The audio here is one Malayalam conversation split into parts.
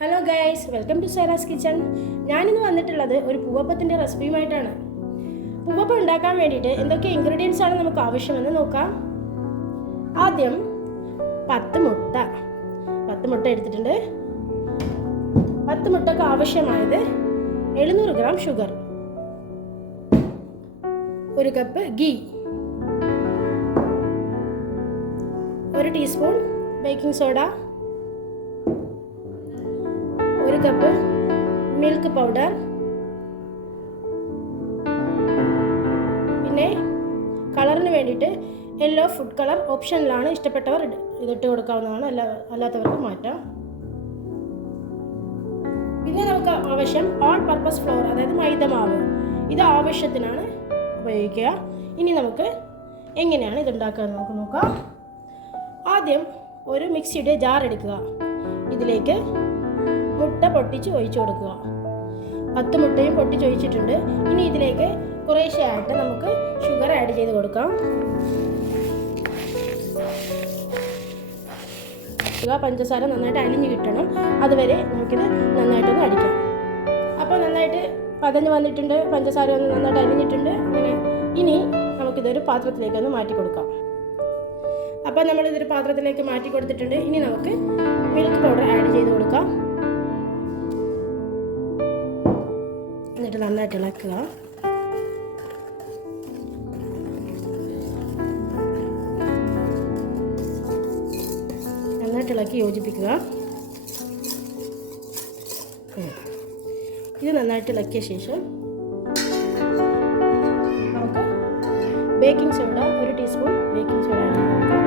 Hello guys, welcome to Saira's kitchen. ഞാനിന്ന് വന്നിട്ടുള്ളത് ഒരു പൂവപ്പത്തിൻ്റെ റെസിപ്പിയുമായിട്ടാണ്. പൂവപ്പം ഉണ്ടാക്കാൻ വേണ്ടിയിട്ട് എന്തൊക്കെ ഇൻഗ്രീഡിയൻസ് ആണ് നമുക്ക് ആവശ്യമെന്ന് നോക്കാം. ആദ്യം 10 മുട്ട എടുത്തിട്ടുണ്ട്. 10 മുട്ടയ്ക്ക് ആവശ്യമായത് 700 gram sugar, 1 cup ghee, 1 teaspoon baking soda, 1 cup milk powder, പിന്നെ കളറിന് വേണ്ടിയിട്ട് യെല്ലോ ഫുഡ് കളർ ഓപ്ഷനിലാണ്. ഇഷ്ടപ്പെട്ടവർ ഇതിട്ട് കൊടുക്കാവുന്നതാണ്, അല്ലാത്തവർക്ക് മാറ്റാം. പിന്നെ നമുക്ക് ആവശ്യം ഓൾ പർപ്പസ് ഫ്ലോർ, അതായത് മൈദമാവ്. ഇത് ആവശ്യത്തിനാണ് ഉപയോഗിക്കുക. ഇനി നമുക്ക് എങ്ങനെയാണ് ഇതുണ്ടാക്കുക നമുക്ക് നോക്കാം. ആദ്യം ഒരു മിക്സിയുടെ ജാർ എടുക്കുക. ഇതിലേക്ക് മുട്ട പൊട്ടിച്ച് ഒഴിച്ചു കൊടുക്കുക. 10 മുട്ടയും പൊട്ടിച്ചൊഴിച്ചിട്ടുണ്ട്. ഇനി ഇതിലേക്ക് കുറേശ്ശെ ആയിട്ട് നമുക്ക് ഷുഗർ ആഡ് ചെയ്ത് കൊടുക്കാം. പഞ്ചസാര നന്നായിട്ട് അലിഞ്ഞ് കിട്ടണം, അതുവരെ നമുക്കിത് നന്നായിട്ടൊന്ന് അടിക്കാം. അപ്പോൾ നന്നായിട്ട് പതഞ്ഞ് വന്നിട്ടുണ്ട്, പഞ്ചസാര ഒന്ന് നന്നായിട്ട് അലിഞ്ഞിട്ടുണ്ട്. അങ്ങനെ ഇനി നമുക്കിതൊരു പാത്രത്തിലേക്കൊന്ന് മാറ്റി കൊടുക്കാം. അപ്പോൾ നമ്മളിതൊരു പാത്രത്തിലേക്ക് മാറ്റി കൊടുത്തിട്ടുണ്ട്. ഇനി നമുക്ക് മിൽക്ക് പൗഡർ ആഡ് ചെയ്ത് കൊടുക്കാം. എന്നിട്ട് നന്നായിട്ട് ഇളക്കുക. നന്നായിട്ട് ഇളക്കി യോജിപ്പിക്കുക. ഇത് നന്നായിട്ട് ഇളക്കിയ ശേഷം നമുക്ക് baking soda, 1 teaspoon baking soda add ചെയ്ത് കൊടുക്കാം.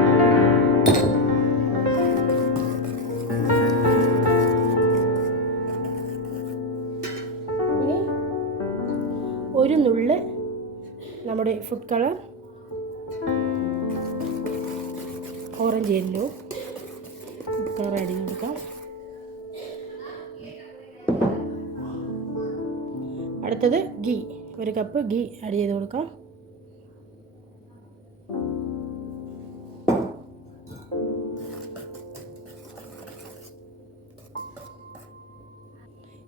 ഒരു നുള്ള് നമ്മുടെ food colour, orange yellow food colour add ചെയ്ത് കൊടുക്കാം. അടുത്തത് ഗീ, 1 കപ്പ് ഗീ ആഡ് ചെയ്ത് കൊടുക്കാം.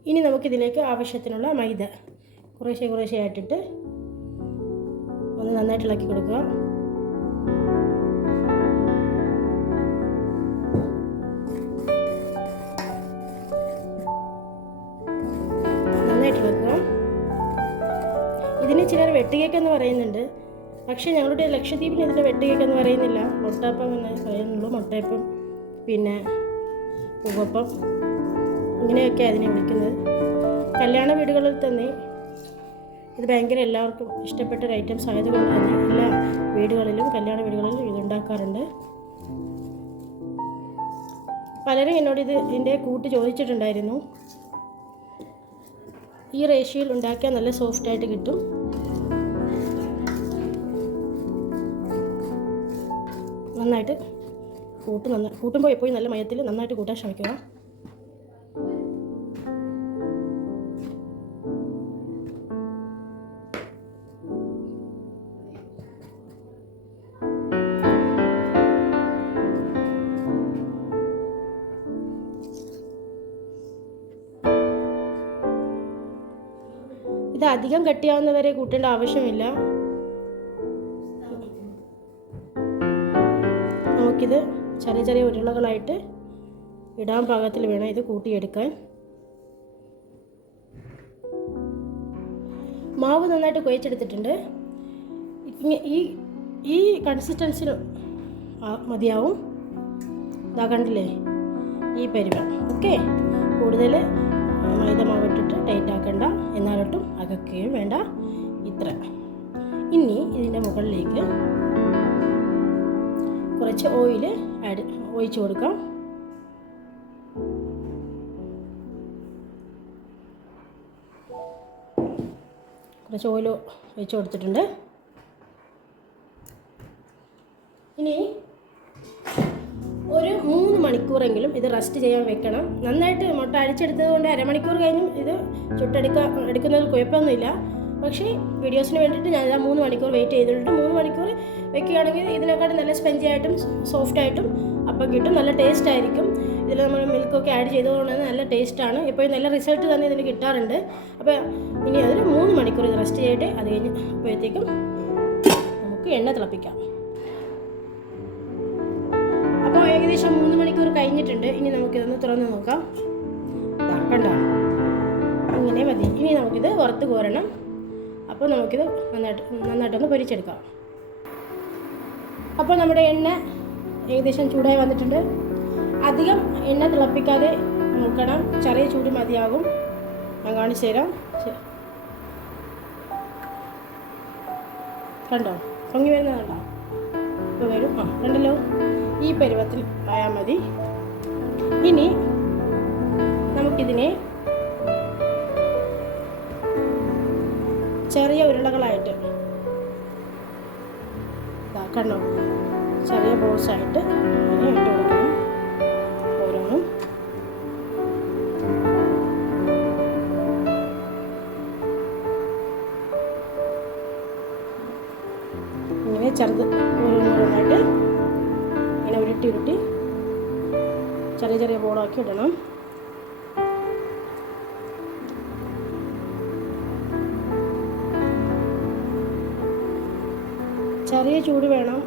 ഇനി നമുക്കിതിലേക്ക് ആവശ്യത്തിനുള്ള മൈദ കുറേശ്ശെ ആയിട്ടിട്ട് ഒന്ന് നന്നായിട്ട് ഇളക്കി കൊടുക്കുക. നന്നായിട്ട് ഇളക്കുക. ഇതിന് ചിലർ വെട്ടുകേക്ക് എന്ന് പറയുന്നുണ്ട്, പക്ഷേ ഞങ്ങളുടെ ലക്ഷദ്വീപിൽ ഇതിന് വെട്ടുകേക്ക് എന്ന് പറയുന്നില്ല, മുട്ടപ്പം എന്ന് പറയുന്നുള്ളൂ. മുട്ടയപ്പം, പിന്നെ പൂവപ്പം, ഇങ്ങനെയൊക്കെ അതിനെ വിളിക്കുന്നത്. കല്യാണ വീടുകളിൽ തന്നെ ഇത് ഭയങ്കര എല്ലാവർക്കും ഇഷ്ടപ്പെട്ട ഒരു ഐറ്റംസ് ആയതുകൊണ്ട് തന്നെ എല്ലാ വീടുകളിലും, കല്യാണ വീടുകളിലും ഇതുണ്ടാക്കാറുണ്ട്. പലരും എന്നോട് ഇതിൻ്റെ കൂട്ട് ചോദിച്ചിട്ടുണ്ടായിരുന്നു. ഈ റേഷ്യോയിൽ ഉണ്ടാക്കിയാൽ നല്ല സോഫ്റ്റായിട്ട് കിട്ടും. നന്നായിട്ട് കൂട്ടുമ്പോൾ എപ്പോഴും നല്ല മയത്തിൽ നന്നായിട്ട് കൂട്ടാൻ ശ്രമിക്കുക. ഇത് അധികം കട്ടിയാവുന്നവരെ കൂട്ടേണ്ട ആവശ്യമില്ല. നമുക്കിത് ചെറിയ ചെറിയ ഉരുളകളായിട്ട് ഇടാൻ പാകത്തിൽ വേണം ഇത് കൂട്ടിയെടുക്കാൻ. മാവ് നന്നായിട്ട് കുഴച്ചെടുത്തിട്ടുണ്ട്. ഈ കൺസിസ്റ്റൻസിന് മതിയാവും. ഇതാ കണ്ടില്ലേ, ഈ പരുവം. ഓക്കെ, കൂടുതൽ മൈദ മാവിട്ടിട്ട് ടൈറ്റ് ആക്കണ്ട, എന്നാലൊട്ടും അകക്കുകയും വേണ്ട. ഇത്ര. ഇനി ഇതിൻ്റെ മുകളിലേക്ക് കുറച്ച് ഓയിൽ ഒഴിച്ചു കൊടുക്കാം. കുറച്ച് ഓയിൽ ഒഴിച്ചു കൊടുത്തിട്ടുണ്ട്. ഇനി ഒരു 3 മണിക്കൂറെങ്കിലും ഇത് റെസ്റ്റ് ചെയ്യാൻ വെക്കണം. നന്നായിട്ട് മുട്ട അടിച്ചെടുത്തത് കൊണ്ട് അരമണിക്കൂർ കഴിഞ്ഞും ഇത് എടുക്കുന്നതിൽ കുഴപ്പമൊന്നുമില്ല. പക്ഷേ വീഡിയോസിന് വേണ്ടിയിട്ട് ഞാനിതാ 3 മണിക്കൂർ വെയിറ്റ് ചെയ്തിട്ടുണ്ട്. 3 മണിക്കൂർ വെക്കുകയാണെങ്കിൽ ഇതിനെക്കാട്ടും നല്ല സ്പഞ്ചി ആയിട്ടും സോഫ്റ്റ് ആയിട്ടും അപ്പം കിട്ടും. നല്ല ടേസ്റ്റ് ആയിരിക്കും. ഇതിൽ നമ്മൾ മിൽക്കൊക്കെ ആഡ് ചെയ്തതുകൊണ്ട് തന്നെ നല്ല ടേസ്റ്റാണ്. ഇപ്പോൾ നല്ല റിസൾട്ട് തന്നെ ഇതിന് കിട്ടാറുണ്ട്. അപ്പോൾ ഇനി അതിൽ 3 മണിക്കൂർ ഇത് റെസ്റ്റ് ചെയ്തിട്ട് അത് കഴിഞ്ഞ് അപ്പോഴത്തേക്കും നമുക്ക് എണ്ണ തിളപ്പിക്കാം. അപ്പോൾ ഏകദേശം 3 മണിക്കൂർ കഴിഞ്ഞിട്ടുണ്ട്. ഇനി നമുക്കിതൊന്ന് തുറന്ന് നോക്കാം. കണ്ടോ, ഇങ്ങനെ മതി. ഇനി നമുക്കിത് വറുത്ത് കോരണം. അപ്പോൾ നമുക്കിത് നന്നായിട്ടൊന്ന് പൊരിച്ചെടുക്കാം. അപ്പോൾ നമ്മുടെ എണ്ണ ഏകദേശം ചൂടായി വന്നിട്ടുണ്ട്. അധികം എണ്ണ തിളപ്പിക്കാതെ നോക്കണം, ചെറിയ ചൂട് മതിയാകും. ഞാൻ കാണിച്ചു തരാം. കണ്ടോ, പൊങ്ങി വരുന്നതുണ്ടോ? ഇപ്പോൾ വരും. കണ്ടല്ലോ, ഈ പരുവത്തിൽ ആയാൽ മതി. ഇനി നമുക്കിതിനെ ചെറിയ ഉരുളകളായിട്ട് കണ്ടോ, ചെറിയ ബോൾസായിട്ട് ഇങ്ങനെ ഇട്ട് കൊടുക്കണം. ഓരോന്നും ഇങ്ങനെ ഓരോന്നോരോന്നായിട്ട് ഇങ്ങനെ ഉരുട്ടി ചെറിയ ചെറിയ ബോളാക്കി ഇടണം. ചെറിയ ചൂട് വേണം,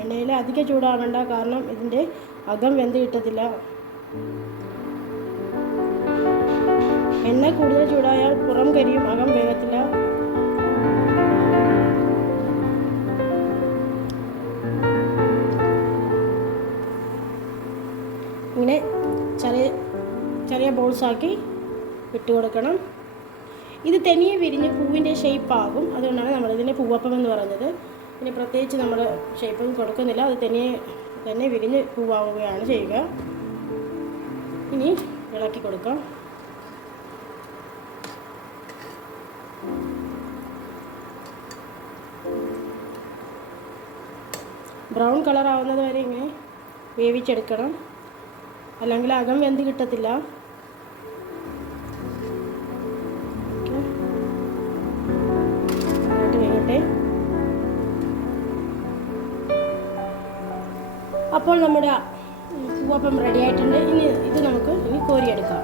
എണ്ണയിൽ അധികം ചൂടാവണ്ട, കാരണം ഇതിൻ്റെ അകം വെന്ത് കിട്ടത്തില്ല. എണ്ണ കൂടുതൽ ചൂടായാൽ പുറം കരിയും, അകം വേഗത്തില്ല. ഇങ്ങനെ ചെറിയ ചെറിയ ബോൾസാക്കി ഇട്ട് കൊടുക്കണം. ഇത് തനിയെ വിരിഞ്ഞ് പൂവിൻ്റെ ഷേപ്പാകും. അതുകൊണ്ടാണ് നമ്മളിതിനെ പൂവപ്പം എന്ന് പറയുന്നത്. ഇനി പ്രത്യേകിച്ച് നമ്മൾ ഷേപ്പൊന്നും കൊടുക്കുന്നില്ല, അത് തന്നെ വിരിഞ്ഞ് പൂവാവുകയാണ് ചെയ്യുക. ഇനി ഇളക്കി കൊടുക്കാം. ബ്രൗൺ കളർ ആവുന്നത് വരെ ഇങ്ങനെ വേവിച്ചെടുക്കണം, അല്ലെങ്കിൽ അകം വെന്ത് കിട്ടത്തില്ല. വേകട്ടെ. അപ്പോൾ നമ്മുടെ പൂവപ്പം റെഡി ആയിട്ടുണ്ട്. ഇനി ഇത് നമുക്ക് കോരിയെടുക്കാം.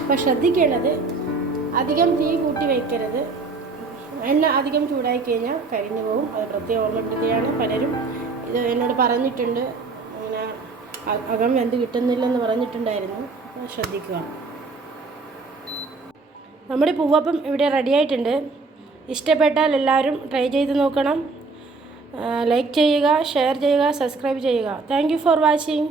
അപ്പോൾ ശ്രദ്ധിക്കേണ്ടത്, അധികം തീ കൂട്ടി വയ്ക്കരുത്. എണ്ണ അധികം ചൂടായി കഴിഞ്ഞാൽ കരിഞ്ഞു പോകും. അത് പ്രത്യേകം ഓർമ്മപ്പെടുത്തുകയാണ്. പലരും ഇത് എന്നോട് പറഞ്ഞിട്ടുണ്ട്, അങ്ങനെ അകം വെന്ത് കിട്ടുന്നില്ലെന്ന് പറഞ്ഞിട്ടുണ്ടായിരുന്നു. അപ്പോൾ ശ്രദ്ധിക്കുക. നമ്മുടെ പൂവപ്പം ഇവിടെ റെഡി ആയിട്ടുണ്ട്. ഇഷ്ടപ്പെട്ടാൽ എല്ലാവരും ട്രൈ ചെയ്ത് നോക്കണം. ലൈക്ക് ചെയ്യുക, ഷെയർ ചെയ്യുക, സബ്സ്ക്രൈബ് ചെയ്യുക. Thank you for watching.